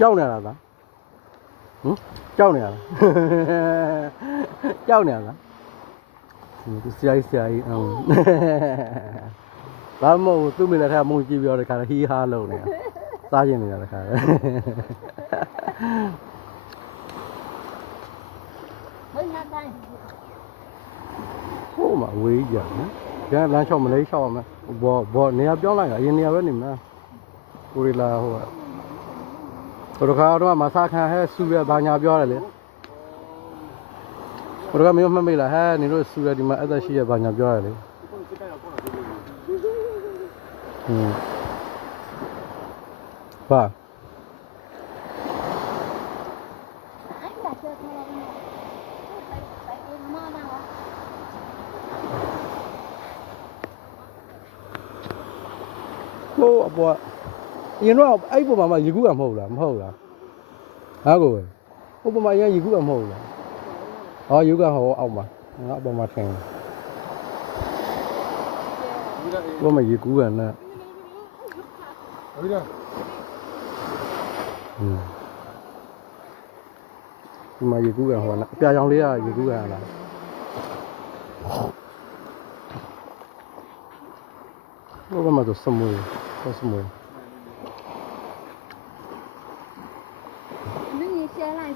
ကြောက်နေတာလားကြောက်နေတာလားကြောက်နေတာလားဒီဆရာကြီးဘာမှမဟုတ်သူ့မိလည်းထားမုံကြည့်ပြောတဲ့ခါဟီးဟားလုံးနေတာစားကျင်နေတာတခါပဲဟိုမှာဝေးကြနော်ကျန်လမ်းလျှောက်မလေးလျှောက်ရမယ်ဘောနေရာပြောင်းလိုက်တာအရင်နေရာပဲနေမှာကိုရီလာဟိုတခါတော့မဆာခံဟဲဆူရဘာညာပြောရတယ်လေဘယ်တော့မှမမေ့လားဟဲနင်တို့ဆူရဒီမှာအသက်ရှိရဘာညာပြောရတယ်လေဘာဟိုအပေါ်ရင်တော့အဲ့ပုံမှာရေကူးကမဟုတ်လားဟာကိုဟိုပုံမှာရေကူးကမဟုတ်လားဟောရေကူးကဟောအောက်မှာငါအပေါ်မှာထင်ဘောမရေကူးကနဲ့ဟုတ်လားဒီမှာရေကူးကဟောလားအပြာရောင်လေးကရေကူးကလားဘောမတော့စမွေ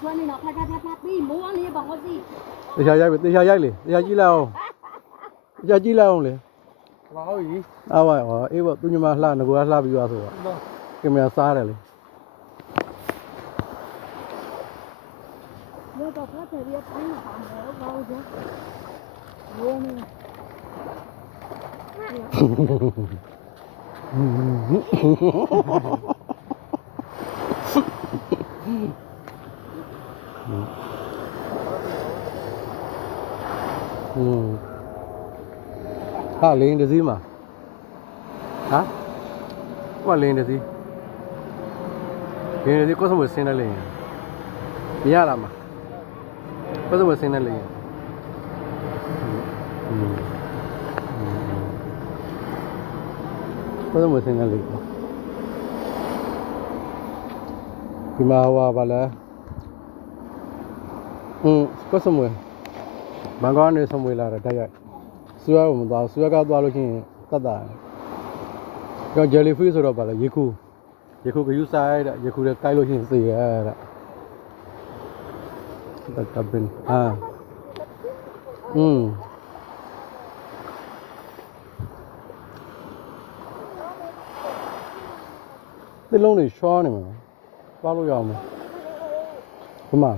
说你老拍比摸你帮我记。等下ရိုက်လေတရားကြည့်လိုက်အောင်လေဘာဟုတ်ကြီးအားပါဟောအေးပေါ့သူညီမလှငကိုကလှပြီးသွားဆိုတော့ကင်မရာစားတယ်လေလောတော့ဖတ်တယ်ရပိုင်းမှာဘာလို့လဲရိုးနေဟာလင်းတစည်းမှာဟာဟိုလင်းတစည်းကိုစမစင်းနေလေမရလားမကိုစမစင်းနေလေကိုစမစင်းနေလေဒီမှာဟောပါလားကိုစမဘန်ကောက်နေစမွေလာတယ်တိုက်ရိုက်ဆူရမသွားဆူရကသွားလို့ရှိရင်တတ်တာကြောင့်ဂျယ်လီဖီးဆိုတော့ပါလေရေခုကယူဆိုင်တဲ့ရေခုတွေကိုက်လို့ရှိရင်စေရတဲ့တတ်ပင်ဒီလုံးတွေရှောနေမှာသွားလို့ရအောင်ဒီမှာ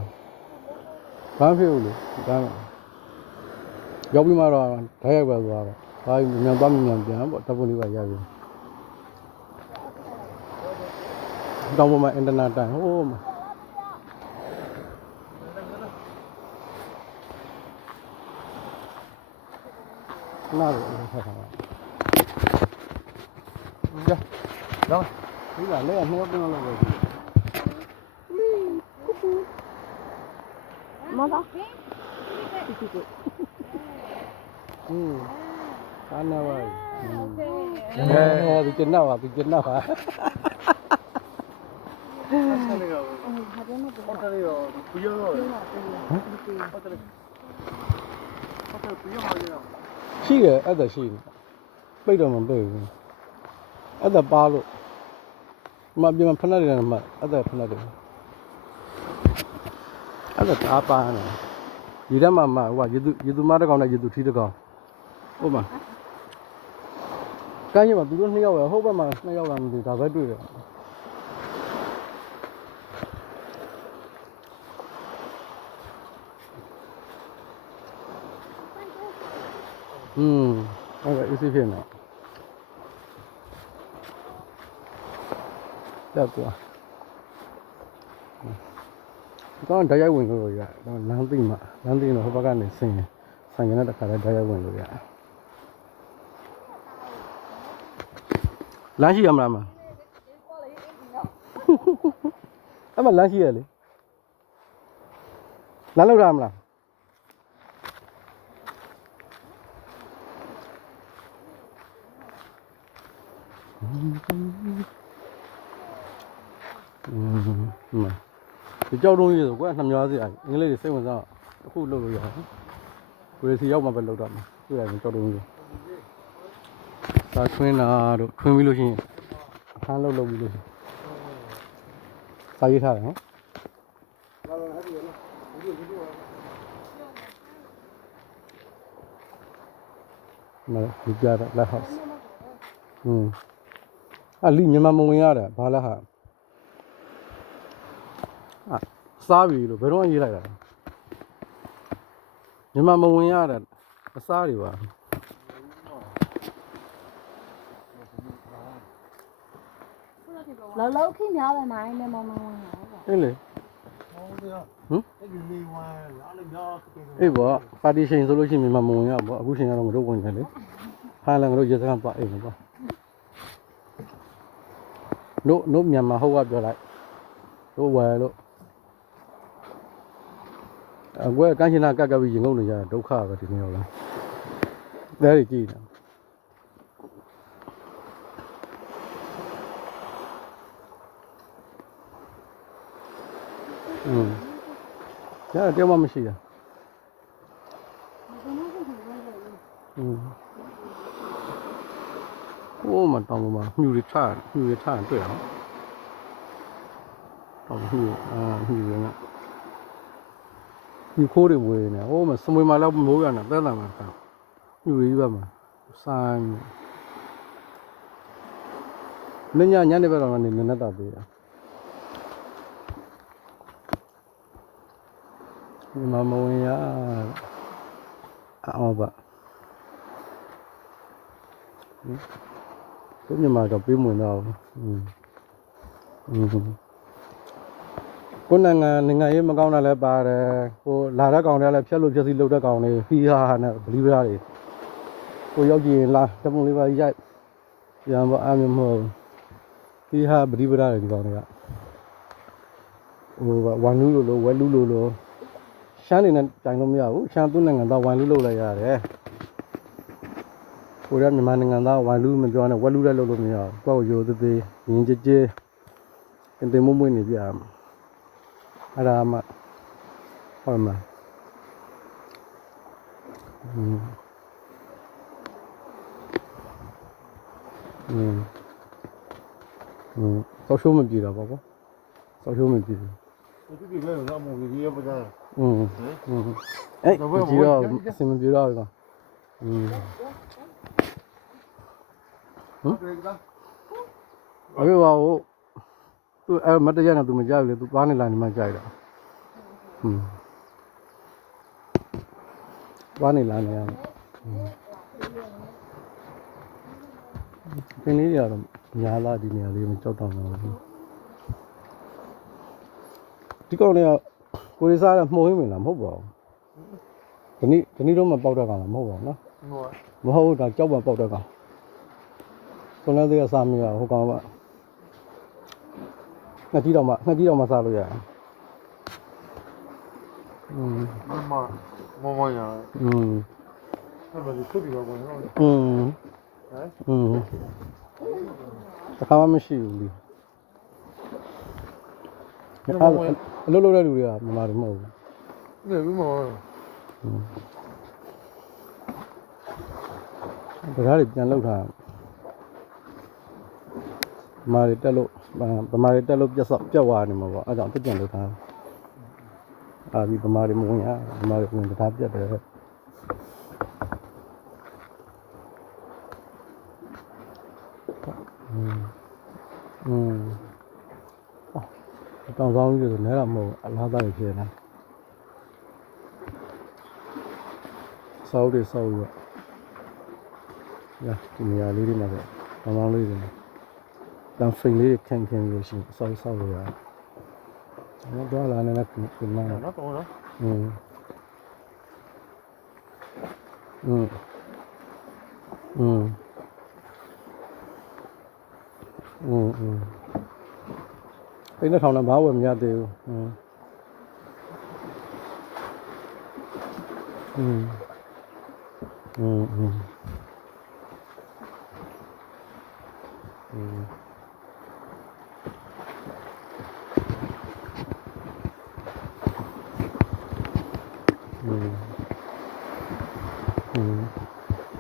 ဘာဖြစ်လို့လဲဒါရောက်ပြီးမှတော့ဓာတ်ရိုက်ပဲသွားတော့ဒါမြန်ပြန်ပေါ့တပ်ပုံလေးပါရပြီတောင်ပေါ်မှာအင်တာနက်တိုင်ဟိုးမှာနားလို့ဆက်ထားပါတော့ဒီကလည်းနှစ်ယောက်တော့လောက်ပဲမမကားနာပါဒီကျနာပါဆက်နေရောဟုတ်တယ်ရောပြီးရောဟုတ်တယ်ပြီးရောရှိရအဲ့ဒါရှိပိတ်တော့မပိတ်ဘူးအဲ့ဒါပါလို့မပြမဖဏတယ်မအဲ့ဒါဖဏတယ်အဲ့ဒါအားပါနေဒီထဲမှာဟိုရေသူမတစ်ကောင်နဲ့ရေသူထီးတစ်ကောင်ဟုတ်မှာကမ်းခြေမှာသူတို့2ယောက်ရဟုတ်ဘက်မှာ2ယောက်လာမသိဒါပဲတွေ့တယ်အဲ့ဒါအစ်စ်ဖြစ်နေတက်သွားကောင်းဓာတ်ရိုက်ဝင်လို့ရလမ်းသိမှာလမ်းသိတော့ဟိုဘက်ကနေဆင်းဆိုင်ကနေတခါတည်းဓာတ်ရိုက်ဝင်လို့ရလမ်းရှိရမလားမအဲ့မှာလမ်းရှိရလေလမ်းလောက်ရမလား ဒီကြောက်တုံးကြီးဆိုကွာနှများစရာအင်္ဂလိပ်တွေစိတ်ဝင်စားအခုလုပ်လို့ရတယ်ကိုယ်စီရောက်မှပဲလုပ်တော့မှာတွေ့ရတယ်ကြောက်တုံးကြီးဒါထွင်းတာတို့ထွင်းပြီးလို့ရှိရင်အခန်းလုပ်ပြီးလို့ရှိရင်စာရေးထားတယ်နော်ဒီကြတဲ့လက်ဟောက်လီမြန်မာမဝင်ရတယ်ဘာလဲဟာစားပြီလို့ဘယ်တော့ရေးလိုက်တာမြန်မာမဝင်ရတဲ့အစားတွေပါlâu khi nhớ về máy nên mong mong အေးလေအေးဘောပါတီရှင်ဆိုလို့ရှိရင်မြန်မာမဝင်ရဘောအခုရှင်ကတော့ငါတို့ဝင်တယ်လေဟာလည်းငါတို့ရေစကန်ပါအေးဘောနို့မြန်မာဟုတ်ကပြောလိုက်တို့ဝယ်လို့အကွဲကန်းချင်တာကပ်ပြီးရင်ငုံနေကြတာဒုက္ခပဲဒီနေ့ဟုတ်လားတဲကြီးကြည့်နေတာတရားမှမရှိတာဟိုမှာတောင်းမှာမြူတွေထားတွေ့အောင်တောင်းမြူတွေနဲ့ဒီခိုးတွေဝေးနေဟိုမှာစမွေမှာတော့မိုးရနေသက်သာမှာမြူကြီးပဲမှာဆိုင်ညနေဘက်တော့နေနေတာပေးတာဒီမှာမဝင်ရအောင်ပါဒီမြန်မာတော့ပြေးမဝင်တော့ကိုနိုင်ငံရေးမကောင်းတာလည်းပါတယ်ဟိုလာတဲ့ကောင်တွေလည်းဖြတ်လို့ဖြတ်စီလုပ်တဲ့ကောင်တွေဖီးဟာနဲ့ဘလီဗရာတွေကိုရောက်ကြည့်ရင်လာတမုံလေးပါရိုက်ပြန်ပေါ့အမျိုးမဟုတ်ဖီးဟာဘလီဗရာတွေဒီကောင်တွေကဟိုဝမ်လူလိုဝဲလူလိုရှမ်းနေနဲ့တိုင်လို့မရဘူးရှမ်းသူ့နိုင်ငံသားဝမ်လူလုပ်လိုက်ရတယ်ကိုရမြန်မာနိုင်ငံသားဝမ်လူမပြောနဲ့ဝက်လူလည်းလုပ်လို့မရဘူးကိုယ့်ကိုရိုးသေးရင်းကြဲတင်မွေးနေပြအဲ့ဒါမှဟုတ်မှာဆောက်ရှုံးမပြေတာပေါ့ကွာဆောက်ရှုံးမပြေဘူးဒီကိပဲတော့မဟုတ်ဘူးရေပဒါအဲ့ဒီတော့စင်မပြေတော့ဘူးအဲ့ဘာလို့သူအဲ့မတရားနဲ့သူမကြောက်လေသူသွားနေလာနေမှကြိုက်တာသွားနေလာနေရခင်းလေးရတော့ညာလာဒီနေရာလေးမကြောက်တော့ဘူးဒီကောင်တွေကကိုရီးစားကမှုံးဝင်လာမဟုတ်ပါဘူးဒီနေ့တော့မပေါက်တဲ့ကောင်လားမဟုတ်ပါဘူးနော်မဟုတ်ဘူးဒါကြောက်ပါပေါက်တဲ့ကောင်ကိုလည်းသေးကစားမရဟိုကောင်ကနှစ်ကြီးတော့မှစားလို့ရတယ်မရအဲ့ဒါဒီခုဒီပါကောနော်တခါမှမရှိဘူးလေအလုပ်လုပ်တဲ့လူတွေကမြန်မာတွေမဟုတ်ဘူးနေဘူးမောတရားတွေပြန်လောက်ထားဗမာတွေတက်လို့ပြတ်သွားနေမှာပေါ့အဲ့ကြောင့်ပြန်လောက်ထားဒီဗမာတွေမဝင်ရဗမာတွေဝင်တရားပြတ်တယ်တောင်ဆောင်ကြီးဆိုနဲတာမဟုတ်အလားသားတွေဖြစ်နေစောက်ရဒီနေရာလေးတွေမှာပဲတောင်ဆောင်လေးတွေတန်ဖိန်လေးခန့်လို့ရှိရင်စောက်ရတော့လာနေကနာနော်တော့နော်အဲ့နဲ့ထောင်တော့ဘာဝယ်မရသေးဘူး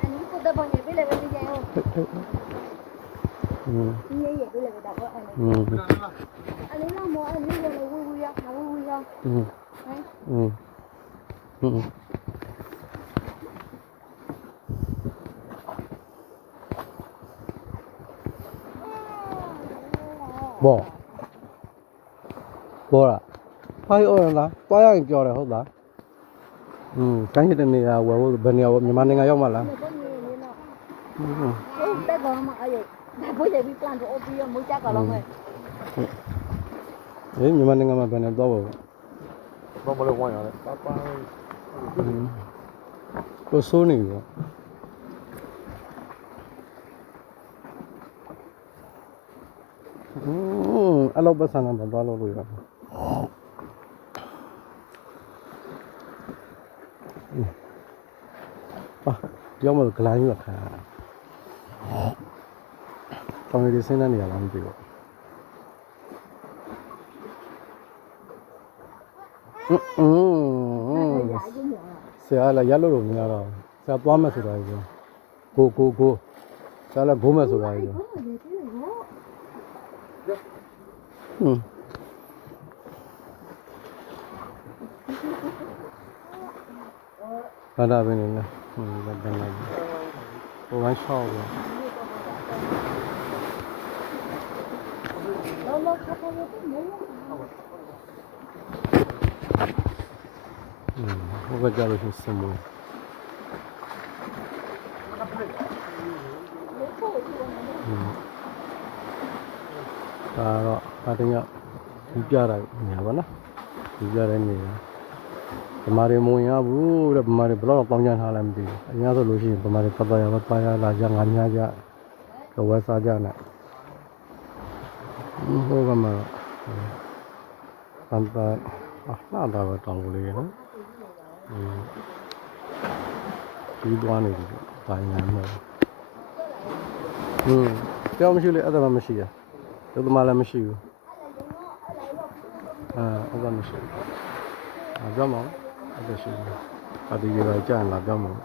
အနီးကိုတော့ပေါ်နေပြီလေပဲဒီကျန်ရော อืม ဒီရဲ့ရဲ့ပြီလေတော့အဲ့ อืม အလေးတော့မောအလေးလည်းဝူဝူရခါဝူဝူရ อืม ဟမ် อืมอืมဘောဘောလားဖိုင်အော်လားတွားရရင်ကြော်တယ်ဟုတ်လားတိုင်းရတဲ့နေရာဝယ်ဖို့ဘယ်နေရာမြန်မာနိုင်ငံရောက်မှလား ဒီပေါ်နေနေတော့ อืม ဟုတ်တဲ့ကောင်မအဲ့ဒါဘိုးရဲ့ပြီး plan တော့ပြီးရမွေးကြကောင်လုံးပဲ အေးမြန်မာနိုင်ငံမှာဘယ်နဲ့တော့ပါဘူး တော့မလို့ဝိုင်းရတယ်ပါပါ ကိုစိုးနေပြီပေါ့အဲ့လိုပတ်စံတော့သွားလို့ရတယ်ပါကြောက်မလို့ဂလိုင်းရခါတောင်ရီစင်းတဲ့နေရာလားမသိဘူးဆရာလည်းရလို့လို့မရတော့ဆရာသွားမယ်ဆိုတာကြီးကိုဆရာလည်းဘိုးမယ်ဆိုတာကြီးဘာသာပင်လဲဒါပြန်လာဟိုဝမ်းချောက်ပဲ လောလောခါခါလို့နေရ ဟိုဘက်ကြလို့ရှိစမလို့ဒါတော့အတင်းရဒီပြတာညာပါနော်ဒီပြတဲ့နေရာဗမာတွေမဝင်ရဘူးတဲ့ဗမာတွေဘယ်တော့ပေါင်းချထားလဲမသိဘူးအများဆိုလို့ရှိရင်ဗမာတွေပတ်ရလာကြငါများကြတော့ဝယ်စားကြနဲ့ဟိုကမှာပန်ပါနာတာပဲတောင်းလို့လေနော်ဒီသွားနေပြီဘာညာမဟုတ်ကြောက်မရှိလေအဲ့ဒါမှမရှိရဒုသမားလည်းမရှိဘူးအဲ့ဒါမရှိဘူးကြောက်မအောင်အဲ့ဒါရှိတယ်အတီးရကြရင်လာကြောက်မအောင်